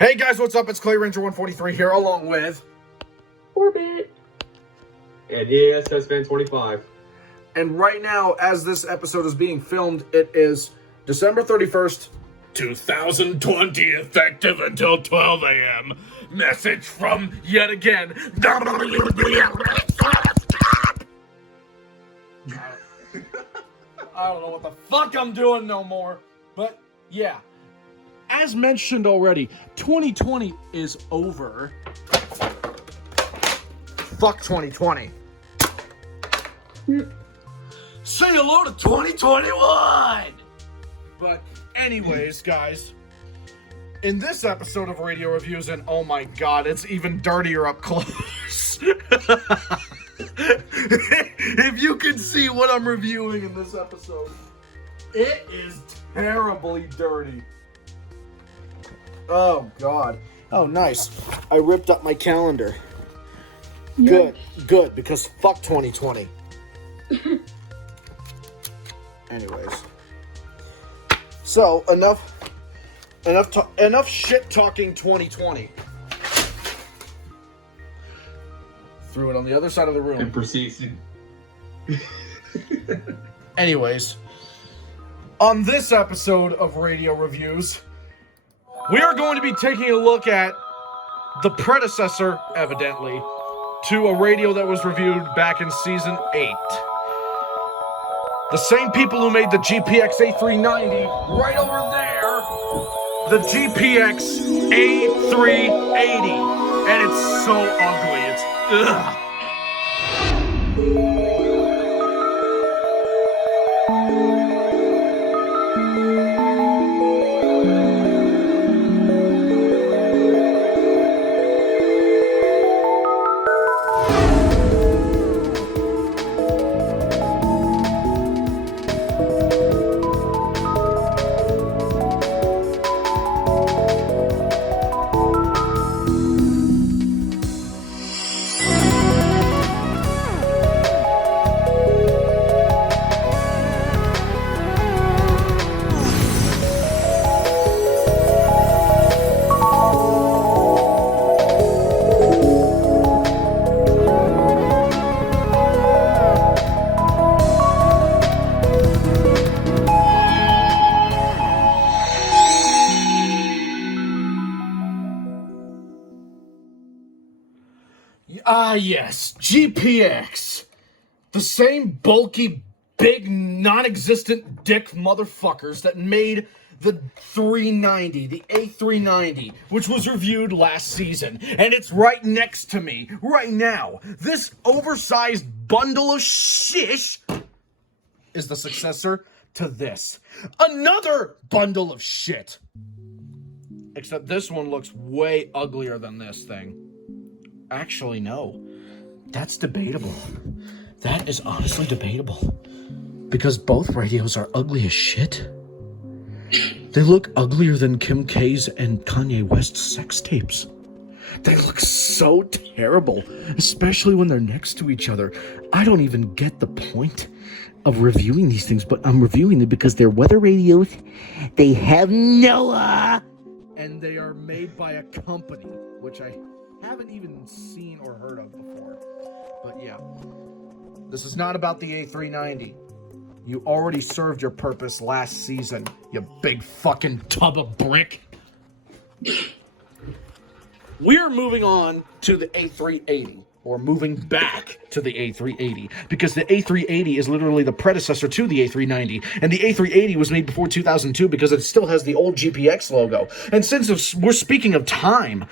Hey guys, what's up? It's Clay Ranger 143 here, along with Orbit and EASS Fan 25. And right now, as this episode is being filmed, it is December 31st, 2020, effective until 12 a.m. Message from, yet again, I don't know what the fuck I'm doing no more, but yeah. As mentioned already, 2020 is over. Fuck 2020. Say hello to 2021! But anyways, guys, in this episode of Radio Reviews, and oh my god, it's even dirtier up close. If you can see what I'm reviewing in this episode, it is terribly dirty. Oh, God. Oh, nice. I ripped up my calendar. Yeah. Good, because fuck 2020. Anyways. So, enough shit talking 2020. Threw it on the other side of the room. And proceeds to... Anyways, on this episode of Radio Reviews, we are going to be taking a look at the predecessor, evidently, to a radio that was reviewed back in Season 8. The same people who made the GPX A390, right over there, the GPX A380. And it's so ugly, it's ugh. Ah, yes, GPX. The same bulky, big, non-existent dick motherfuckers that made the 390, the A390, which was reviewed last season. And it's right next to me, right now. This oversized bundle of shish is the successor to this. Another bundle of shit. Except this one looks way uglier than this thing. Actually, no. That's debatable. That is honestly debatable. Because both radios are ugly as shit. They look uglier than Kim K's and Kanye West's sex tapes. They look so terrible, especially when they're next to each other. I don't even get the point of reviewing these things, but I'm reviewing them because they're weather radios. They have NOAA! And they are made by a company, which I haven't even seen or heard of before. But yeah, this is not about the A390. You already served your purpose last season, you big fucking tub of brick. We're moving on to the A380, or moving back to the A380, because the A380 is literally the predecessor to the A390, and the A380 was made before 2002 because it still has the old GPX logo. And since we're speaking of time,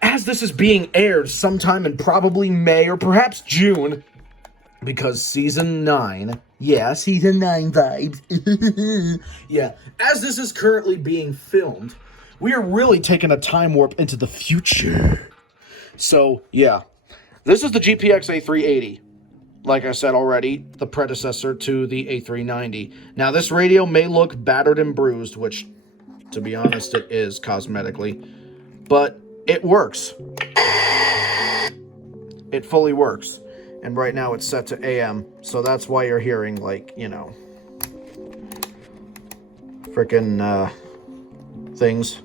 as this is being aired sometime in probably May or perhaps June, because Season 9, yeah, Season 9 vibes, yeah, as this is currently being filmed, we are really taking a time warp into the future. So, yeah, this is the GPX A380. Like I said already, the predecessor to the A390. Now, this radio may look battered and bruised, which, to be honest, it is cosmetically, but it works. It fully works. And right now it's set to AM, so that's why you're hearing, like, you know, frickin' things.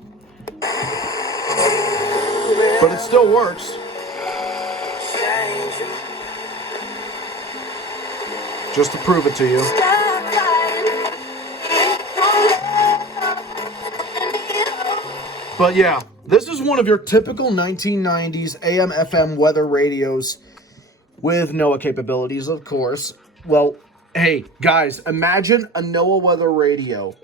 But it still works. Just to prove it to you. But yeah, this is one of your typical 1990s AM/FM weather radios with NOAA capabilities, of course. Well, hey, guys, imagine a NOAA weather radio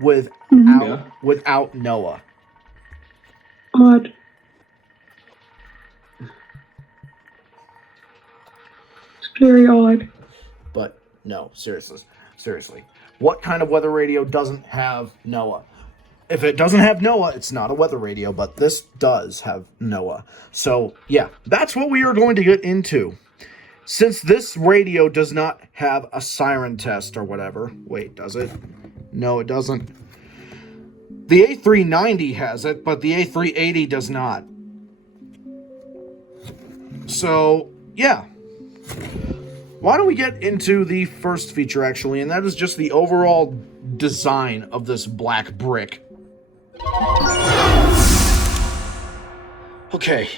without NOAA. Odd. It's very odd. But no, seriously. What kind of weather radio doesn't have NOAA? If it doesn't have NOAA, it's not a weather radio, but this does have NOAA. So, yeah, that's what we are going to get into. Since this radio does not have a siren test or whatever. Wait, does it? No, it doesn't. The A390 has it, but the A380 does not. So, yeah. Why don't we get into the first feature, actually, and that is just the overall design of this black brick. Okay,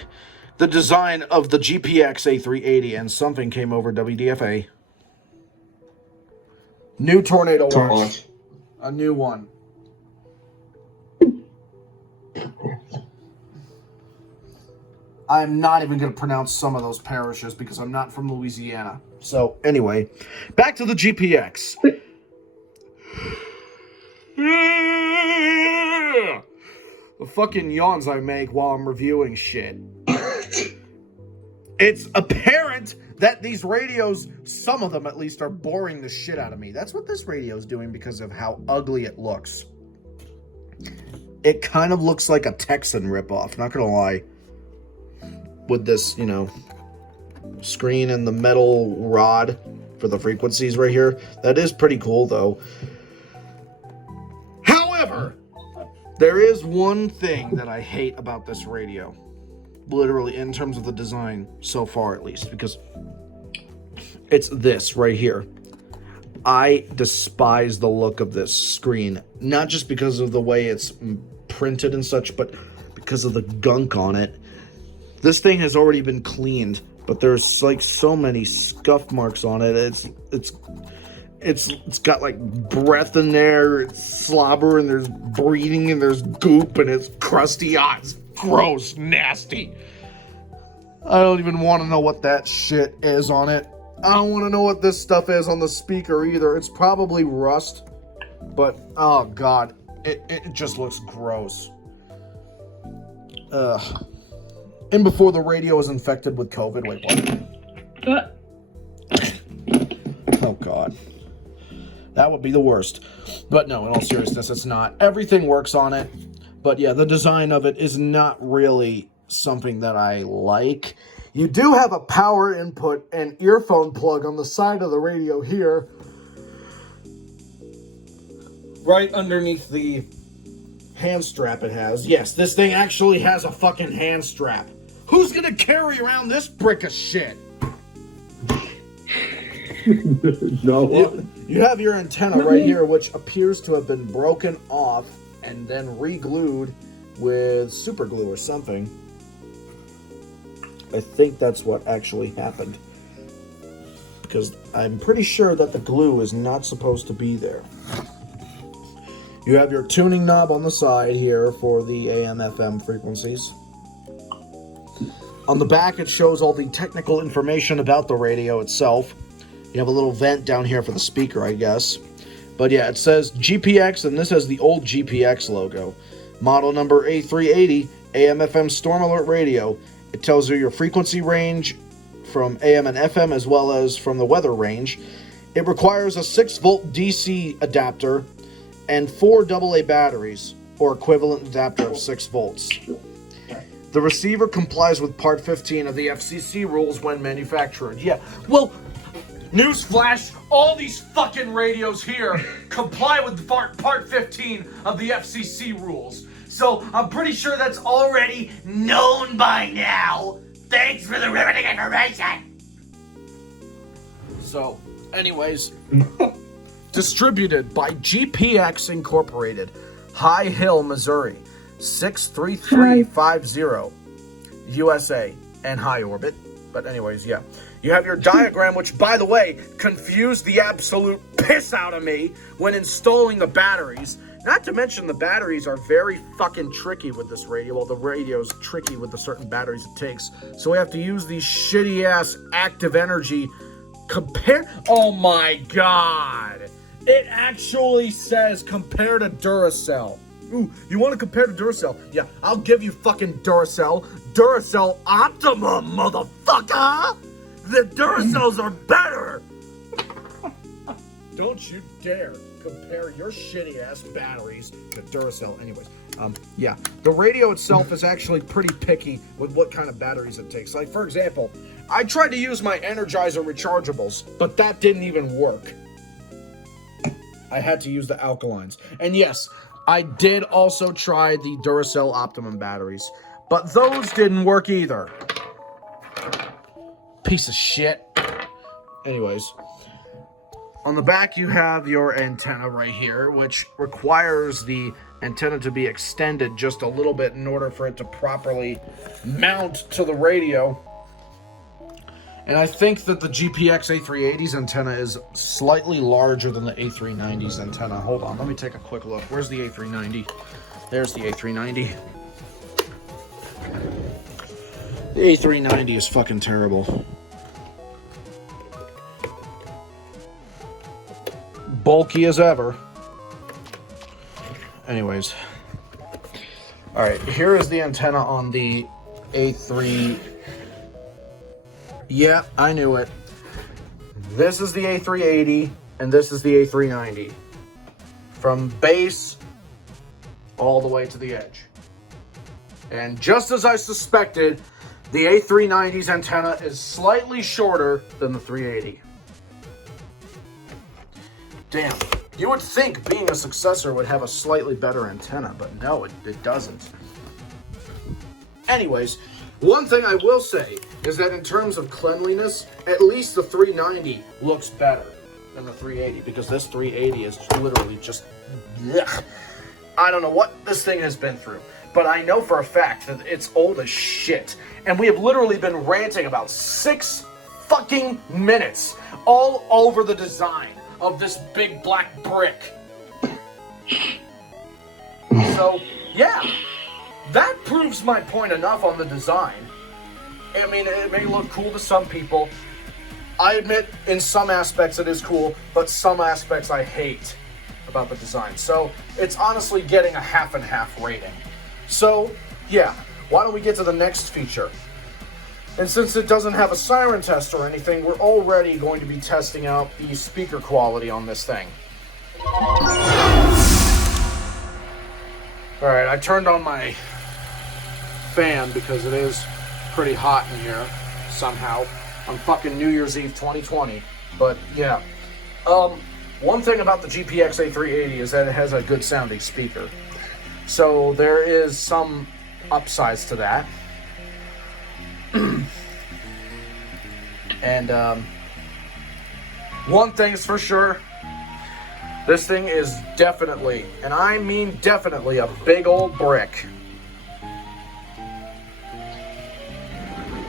the design of the GPX A380, and something came over WDFA. New tornado watch. A new one. I'm not even going to pronounce some of those parishes because I'm not from Louisiana. So, anyway, back to the GPX. The fucking yawns I make while I'm reviewing shit. It's apparent that these radios, some of them at least, are boring the shit out of me. That's what this radio is doing because of how ugly it looks. It kind of looks like a Texan ripoff, not gonna lie. With this, you know, screen and the metal rod for the frequencies right here. That is pretty cool, though. However, there is one thing that I hate about this radio. Literally, in terms of the design, so far at least, because it's this right here. I despise the look of this screen. Not just because of the way it's printed and such, but because of the gunk on it. This thing has already been cleaned, but there's like so many scuff marks on it. It's got like breath in there, it's slobber, and there's breathing, and there's goop, and it's crusty. Ah, it's gross, nasty. I don't even want to know what that shit is on it. I don't want to know what this stuff is on the speaker either. It's probably rust, but oh god, it just looks gross. Ugh. And before the radio was infected with COVID. Wait, what? Oh, God. That would be the worst. But no, in all seriousness, it's not. Everything works on it. But yeah, the design of it is not really something that I like. You do have a power input and earphone plug on the side of the radio here. Right underneath the hand strap it has. Yes, this thing actually has a fucking hand strap. Who's gonna carry around this brick of shit? No. You have your antenna right here, which appears to have been broken off and then re-glued with super glue or something. I think that's what actually happened. Because I'm pretty sure that the glue is not supposed to be there. You have your tuning knob on the side here for the AM/FM frequencies. On the back, it shows all the technical information about the radio itself. You have a little vent down here for the speaker, I guess. But yeah, it says GPX, and this has the old GPX logo. Model number A380, AM/FM Storm Alert Radio. It tells you your frequency range from AM and FM as well as from the weather range. It requires a 6-volt DC adapter and 4 AA batteries, or equivalent adapter of 6 volts. The receiver complies with Part 15 of the FCC rules when manufactured. Yeah, well, newsflash, all these fucking radios here comply with Part 15 of the FCC rules. So I'm pretty sure that's already known by now. Thanks for the riveting information. So, anyways, distributed by GPX Incorporated, High Hill, Missouri. 63350 USA and high orbit. But anyways, yeah. You have your diagram, which, by the way, confused the absolute piss out of me when installing the batteries. Not to mention the batteries are very fucking tricky with this radio. Well, the radio's tricky with the certain batteries it takes. So we have to use these shitty-ass active energy compare. Oh my god. It actually says compare to Duracell. Ooh, you want to compare to Duracell? Yeah, I'll give you fucking Duracell. Duracell Optimum, motherfucker! The Duracells are better! Don't you dare compare your shitty ass batteries to Duracell. Anyways, yeah, the radio itself is actually pretty picky with what kind of batteries it takes. Like, for example, I tried to use my Energizer rechargeables, but that didn't even work. I had to use the alkalines. And yes, I did also try the Duracell Optimum batteries, but those didn't work either. Piece of shit. Anyways, on the back you have your antenna right here, which requires the antenna to be extended just a little bit in order for it to properly mount to the radio. And I think that the GPX A380's antenna is slightly larger than the A390's antenna. Hold on, let me take a quick look. Where's the A390? There's the A390. The A390 is fucking terrible. Bulky as ever. Anyways. Alright, here is the antenna on the A3. Yeah, I knew it. This is the A380, and this is the A390. From base all the way to the edge. And just as I suspected, the A390's antenna is slightly shorter than the 380. Damn, you would think being a successor would have a slightly better antenna, but no, it doesn't. Anyways, one thing I will say is that in terms of cleanliness, at least the 390 looks better than the 380, because this 380 is literally just... Ugh. I don't know what this thing has been through, but I know for a fact that it's old as shit. And we have literally been ranting about 6 fucking minutes all over the design of this big black brick. So, yeah, that proves my point enough on the design. I mean, it may look cool to some people. I admit, in some aspects it is cool, but some aspects I hate about the design. So, it's honestly getting a half and half rating. So, yeah, why don't we get to the next feature? And since it doesn't have a siren test or anything, we're already going to be testing out the speaker quality on this thing. Alright, I turned on my fan because it is pretty hot in here, somehow, on fucking New Year's Eve 2020. But, yeah. One thing about the GPX A380 is that it has a good sounding speaker. So, there is some upsides to that. And one thing is for sure, this thing is definitely, and I mean definitely, a big old brick.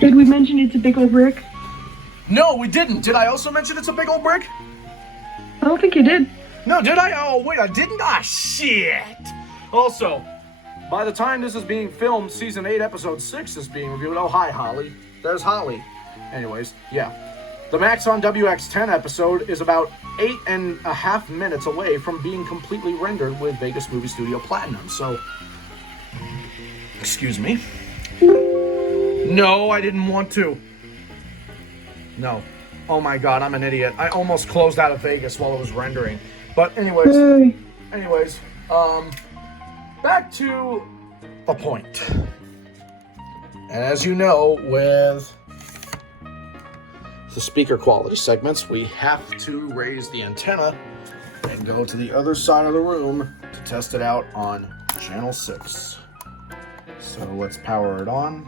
Did we mention it's a big old brick? No, we didn't. Did I also mention it's a big old brick? I don't think you did. No, did I? Oh, wait, I didn't? Ah, shit. Also, by the time this is being filmed, Season 8, Episode 6 is being reviewed. Oh, hi, Holly. There's Holly. Anyways, yeah. The Maxon WX10 episode is about 8.5 minutes away from being completely rendered with Vegas Movie Studio Platinum, so... Excuse me. No, I didn't want to. No. Oh my god, I'm an idiot. I almost closed out of Vegas while it was rendering. But anyways, back to the point. And as you know, with the speaker quality segments, we have to raise the antenna and go to the other side of the room to test it out on channel 6. So let's power it on.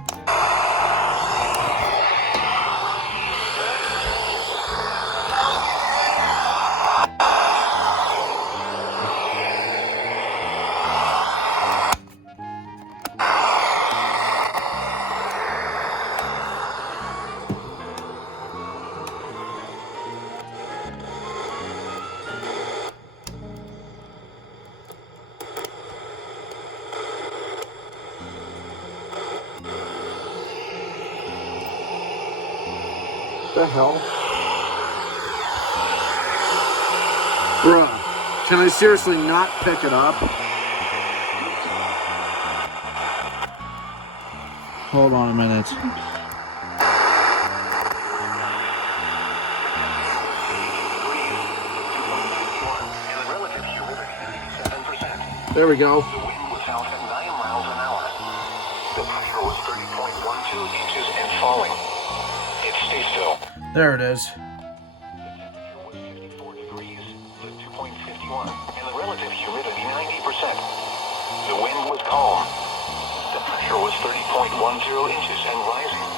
The hell? Bruh, can I seriously not pick it up? Hold on a minute. There we go. The wind was out at 9 miles an hour. The pressure was 30.12 inches and falling. It stayed still. There it is. The temperature was 54 degrees, the 2.51, and the relative humidity 90%. The wind was calm. The pressure was 30.10 inches and rising.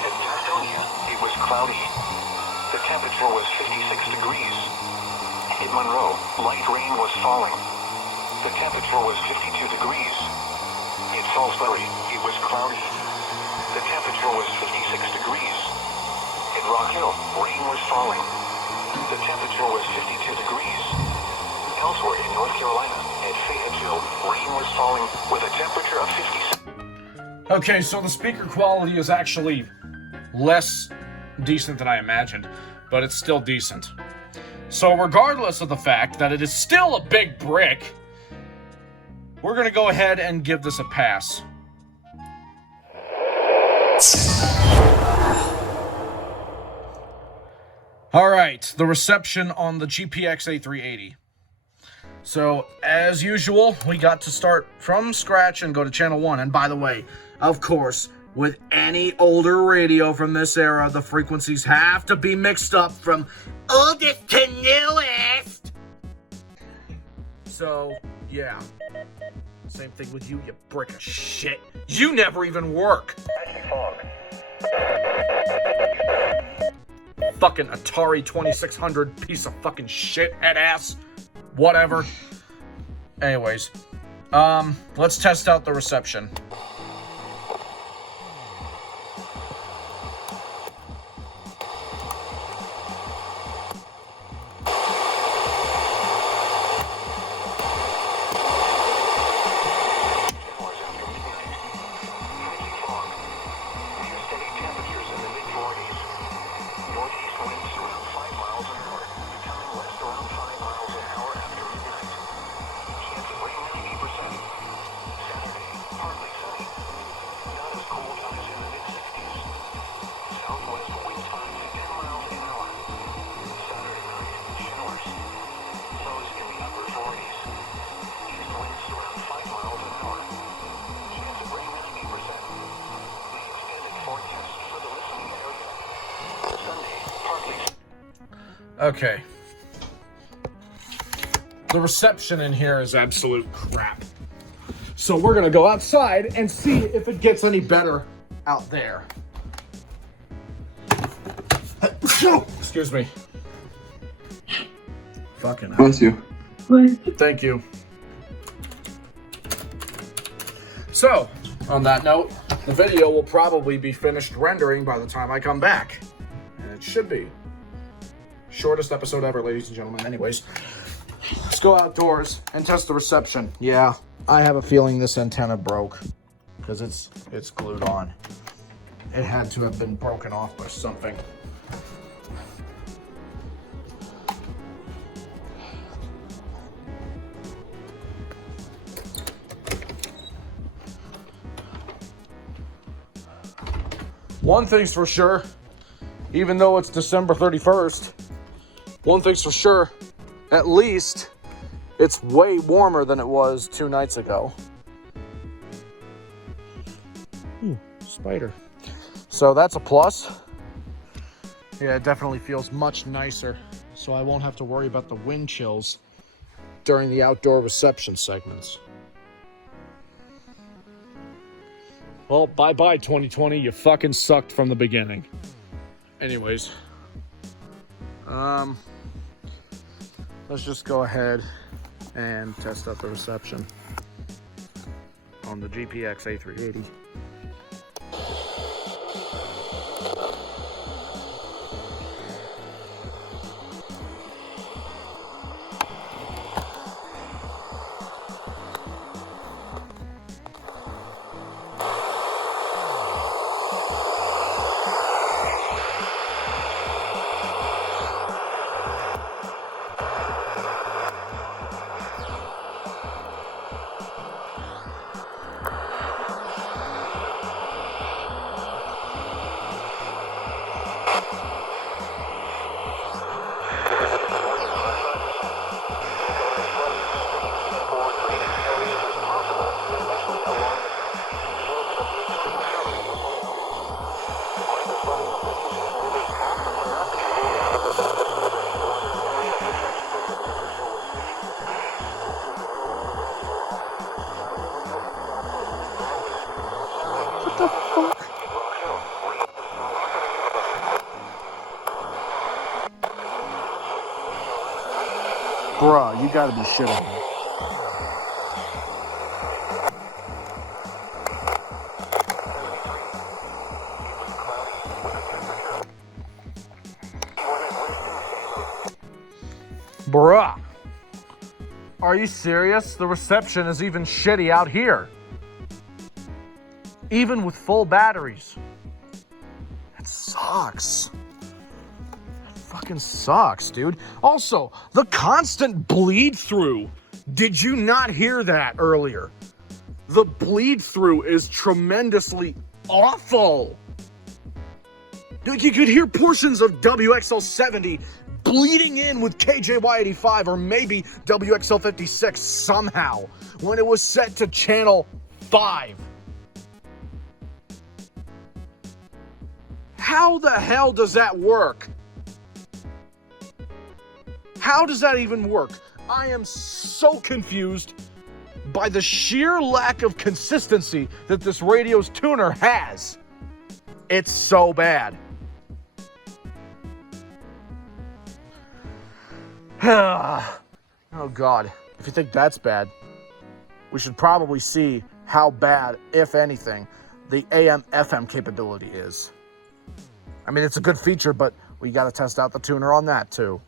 At Gastonia, it was cloudy. The temperature was 56 degrees. In Monroe, light rain was falling. The temperature was 52 degrees. In Salisbury, it was cloudy. The temperature was 56 degrees. In Rock Hill, rain was falling. The temperature was 52 degrees. Elsewhere in North Carolina, at Fayetteville, rain was falling with a temperature of 56. Okay, so the speaker quality is actually less decent than I imagined, but it's still decent. So regardless of the fact that it is still a big brick, we're going to go ahead and give this a pass. All right, the reception on the GPX A380. So, as usual, we got to start from scratch and go to channel 1. And by the way, of course, with any older radio from this era, the frequencies have to be mixed up from oldest to newest. So, yeah. Same thing with you, you brick of shit. You never even work. Fucking Atari 2600 piece of fucking shit, head ass. Whatever. Anyways, let's test out the reception. Okay. The reception in here is absolute crap. So we're gonna go outside and see if it gets any better out there. Excuse me. Fucking hell. Bless you. What? Thank you. So, on that note, the video will probably be finished rendering by the time I come back. And it should be. Shortest episode ever, ladies and gentlemen. Anyways, let's go outdoors and test the reception. Yeah, I have a feeling this antenna broke because it's glued on. It had to have been broken off by something. One thing's for sure, even though it's December 31st, one thing's for sure, at least it's way warmer than it was 2 nights ago. Ooh, spider. So that's a plus. Yeah, it definitely feels much nicer, so I won't have to worry about the wind chills during the outdoor reception segments. Well, bye-bye 2020, you fucking sucked from the beginning. Anyways, let's just go ahead and test out the reception on the GPX A380. gotta be shitting me. Bruh. Are you serious? The reception is even shitty out here. Even with full batteries. It sucks. It fucking sucks, dude. Also, the constant bleed through. Did you not hear that earlier? The bleed through is tremendously awful. Dude, you could hear portions of WXL70 bleeding in with KJY85 or maybe WXL56 somehow when it was set to channel 5. How the hell does that work? How does that even work? I am so confused by the sheer lack of consistency that this radio's tuner has. It's so bad. Oh God, if you think that's bad, we should probably see how bad, if anything, the AM/FM capability is. I mean, it's a good feature, but we gotta test out the tuner on that too.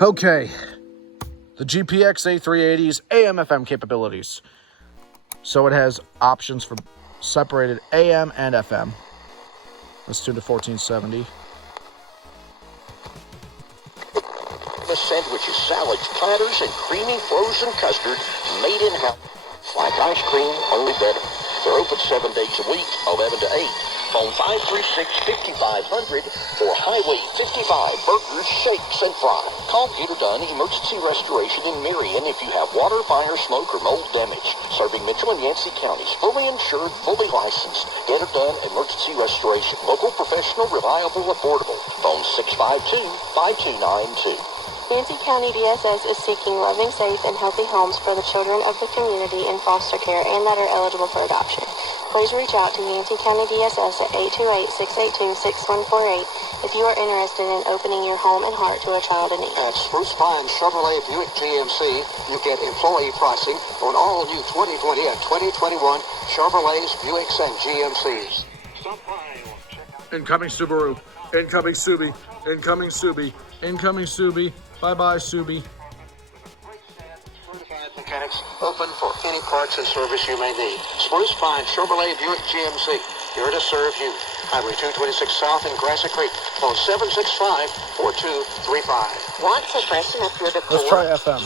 Okay, the GPX A380's AM/FM capabilities. So it has options for separated AM and FM. Let's tune to 1470. The sandwiches, salads, platters, and creamy frozen custard made in-house. Like ice cream, only better. They're open 7 days a week, 11 to 8. Phone 536-5500 for Highway 55 burgers, shakes, and fries. Call Get Her Done Emergency Restoration in Marion if you have water, fire, smoke, or mold damage. Serving Mitchell and Yancey counties. Fully insured, fully licensed. Get Her Done Emergency Restoration. Local, professional, reliable, affordable. Phone 652-5292. Yancey County DSS is seeking loving, safe, and healthy homes for the children of the community in foster care and that are eligible for adoption. Please reach out to Yancey County DSS at 828-682-6148 if you are interested in opening your home and heart to a child in need. At Spruce Pine Chevrolet Buick GMC, you get employee pricing on all new 2020 and 2021 Chevrolets, Buicks, and GMCs. Stop by or check out. Incoming Subaru. Incoming Subi. Incoming Subi. Incoming Subi. Bye-bye, Subi. Certified mechanics open for any parts and service you may need. Spruce Pine Chevrolet Buick GMC, here to serve you. Highway 226 South in Grassy Creek. Phone 765-4235. Want to freshen up your decor? Let's try FM.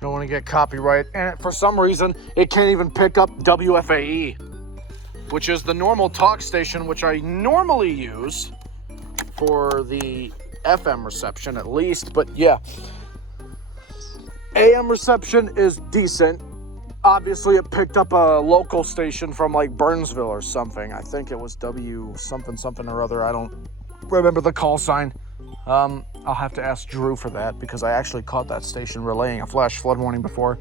Don't want to get copyright, and for some reason it can't even pick up WFAE, which is the normal talk station which I normally use for the FM reception at least. But yeah, AM reception is decent. Obviously it picked up a local station from like Burnsville or something. I think it was W something something or other. I don't remember the call sign. I'll have to ask Drew for that because I actually caught that station relaying a flash flood warning before.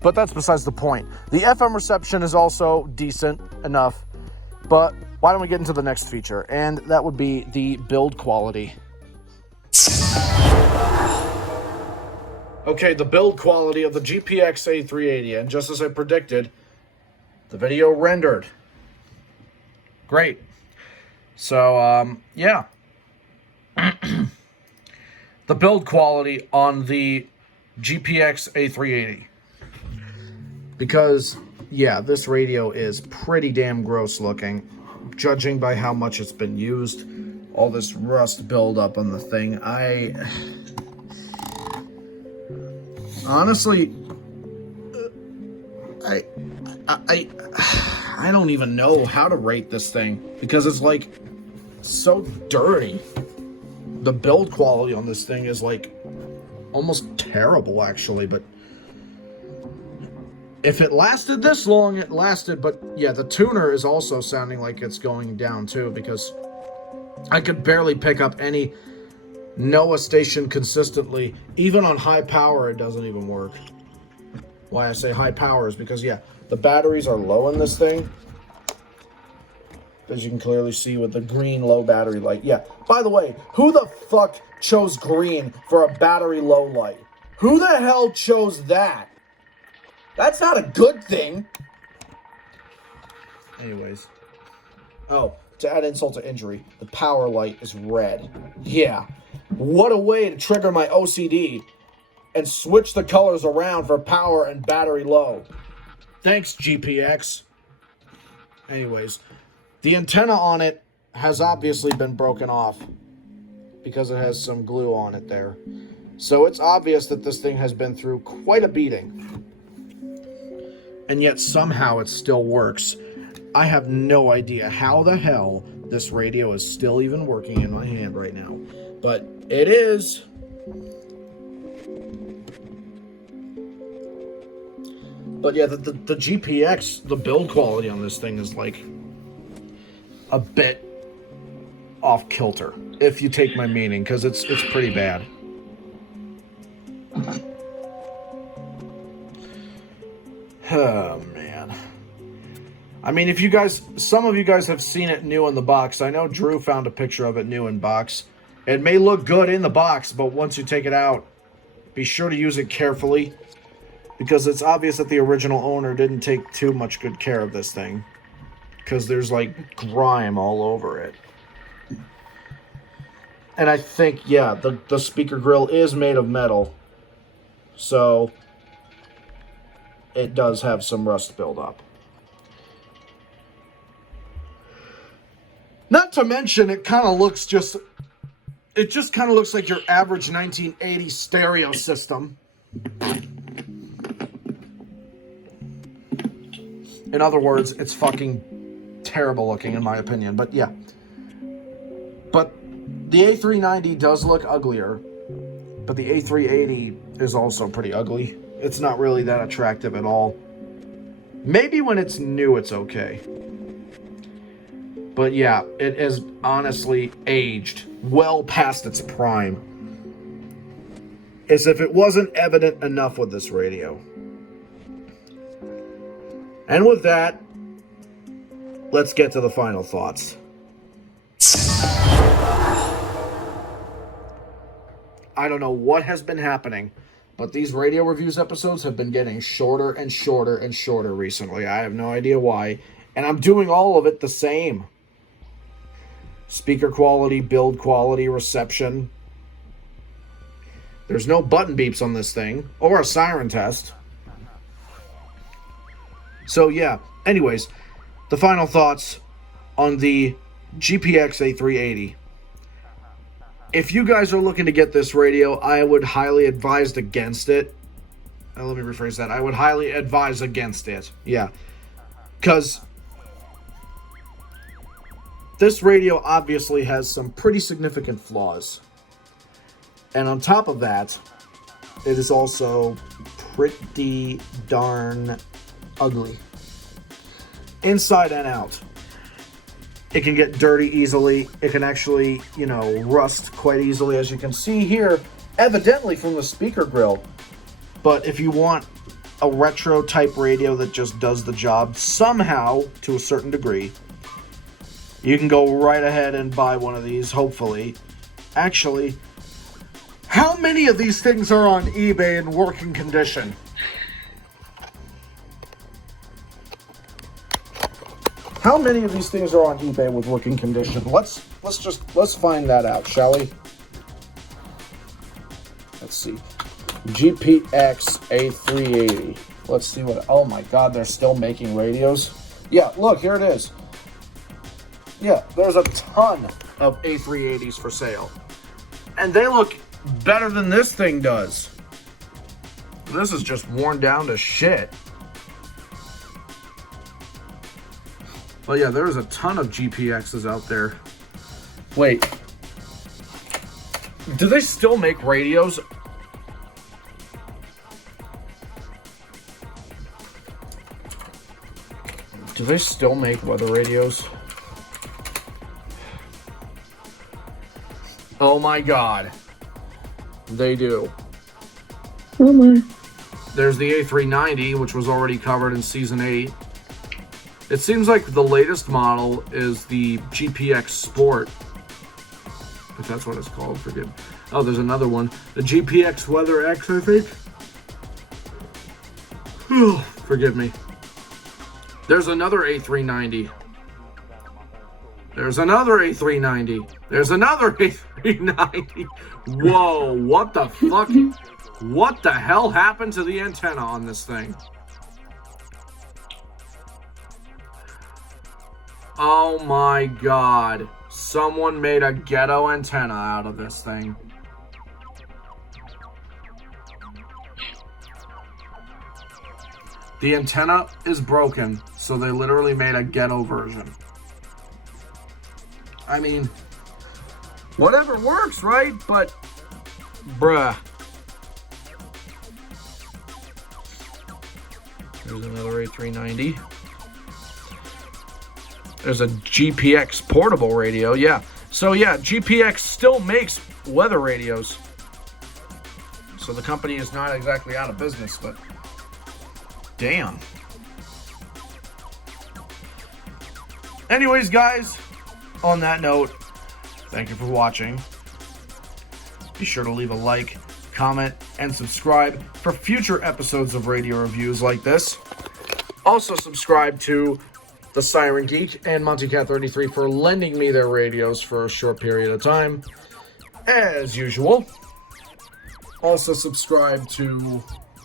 But that's besides the point. The FM reception is also decent enough, but why don't we get into the next feature? And that would be the build quality. Okay, the build quality of the GPX A380, and just as I predicted, the video rendered. Great. So, yeah. The build quality on the GPX A380. Because, yeah, this radio is pretty damn gross looking, judging by how much it's been used. all this rust buildup on the thing. Honestly, I don't even know how to rate this thing because it's like so dirty. The build quality on this thing is like almost terrible, actually, but if it lasted this long, it lasted. But yeah, the tuner is also sounding like it's going down too, because I could barely pick up any NOAA station consistently. Even on high power, it doesn't even work. Why I say high power is because, yeah, the batteries are low in this thing, as you can clearly see with the green low battery light. Yeah, by the way, who the fuck chose green for a battery low light? Who the hell chose that? That's not a good thing. Anyways. Oh, to add insult to injury, the power light is red. Yeah. What a way to trigger my OCD and switch the colors around for power and battery low. Thanks, GPX. Anyways, the antenna on it has obviously been broken off because it has some glue on it there. So it's obvious that this thing has been through quite a beating. And yet somehow it still works. I have no idea how the hell this radio is still even working in my hand right now. But it is. But yeah, the GPX, the build quality on this thing is like a bit off kilter, if you take my meaning, because it's pretty bad. Oh, man. I mean, if you guys, some of you guys have seen it new in the box. I know Drew found a picture of it new in box. It may look good in the box, but once you take it out, be sure to use it carefully, because it's obvious that the original owner didn't take too much good care of this thing, because there's like grime all over it. And I think, yeah, the speaker grill is made of metal, so it does have some rust buildup. Not to mention, it kind of looks just... It just kind of looks like your average 1980 stereo system. In other words, it's fucking terrible looking in my opinion, but yeah. But the A390 does look uglier, but the A380 is also pretty ugly. It's not really that attractive at all. Maybe when it's new, it's okay. But yeah, it is honestly aged well past its prime. As if it wasn't evident enough with this radio. And with that, let's get to the final thoughts. I don't know what has been happening, but these radio reviews episodes have been getting shorter and shorter and shorter recently. I have no idea why. And I'm doing all of it the same. Speaker quality, build quality, reception. There's no button beeps on this thing, or a siren test. So yeah, anyways, the final thoughts on the GPX A380. If you guys are looking to get this radio, I would highly advise against it. Let me rephrase that. I would highly advise against it. Yeah. Because this radio obviously has some pretty significant flaws. And on top of that, it is also pretty darn ugly. Inside and out. It can get dirty easily. It can actually, rust quite easily, as you can see here, evidently from the speaker grill. But if you want a retro type radio that just does the job somehow to a certain degree, you can go right ahead and buy one of these, hopefully. Actually, how many of these things are on eBay in working condition? How many of these things are on eBay with working condition? Let's find that out, shall we? Let's see. GPX A380. Let's see what... Oh my god, they're still making radios? Yeah, look, here it is. Yeah, there's a ton of A380s for sale. And they look better than this thing does. This is just worn down to shit. But yeah, there's a ton of GPXs out there. Wait. Do they still make radios? Do they still make weather radios? Oh my god. They do. Oh my. There's the A390, which was already covered in Season 8. It seems like the latest model is the GPX Sport. If that's what it's called, forgive me. Oh, there's another one. The GPX Weather X, I think. Forgive me. There's another A390. There's another A390. There's another A390. Whoa, what the fuck? What the hell happened to the antenna on this thing? Oh my god. Someone made a ghetto antenna out of this thing. The antenna is broken, so they literally made a ghetto version. I mean, whatever works, right? But, bruh. There's another A390. There's a GPX portable radio, yeah. So yeah, GPX still makes weather radios. So the company is not exactly out of business, but damn. Anyways, guys, on that note, thank you for watching. Be sure to leave a like, comment, and subscribe for future episodes of radio reviews like this. Also subscribe to the Siren Geek and MontyCat33 for lending me their radios for a short period of time, as usual. Also subscribe to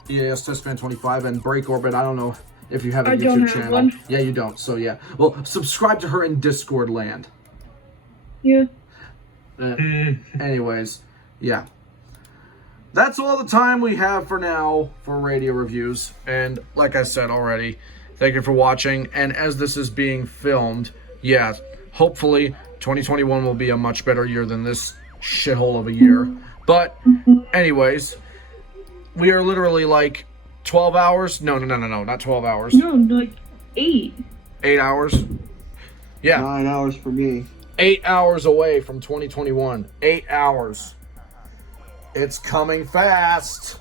EAS Testman 25 and Break Orbit. I don't know if you have a YouTube channel. One. Yeah, you don't. So yeah, well, subscribe to her in Discord land. Yeah. Anyways, yeah. That's all the time we have for now for radio reviews. And like I said already, thank you for watching. And as this is being filmed, yeah, hopefully 2021 will be a much better year than this shithole of a year. But anyways, we are literally like 12 hours. No, not 12 hours. No, like 8. 8 hours? Yeah. 9 hours for me. 8 hours away from 2021. 8 hours. It's coming fast.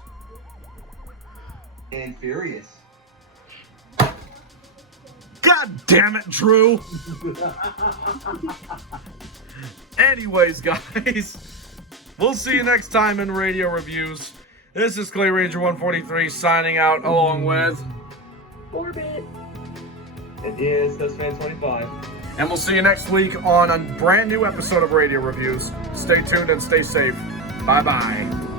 And furious. God damn it, Drew. Anyways, guys, we'll see you next time in radio reviews. This is Clay Ranger 143 signing out along with Orbit. It is Testman 25. And we'll see you next week on a brand new episode of radio reviews. Stay tuned and stay safe. Bye-bye.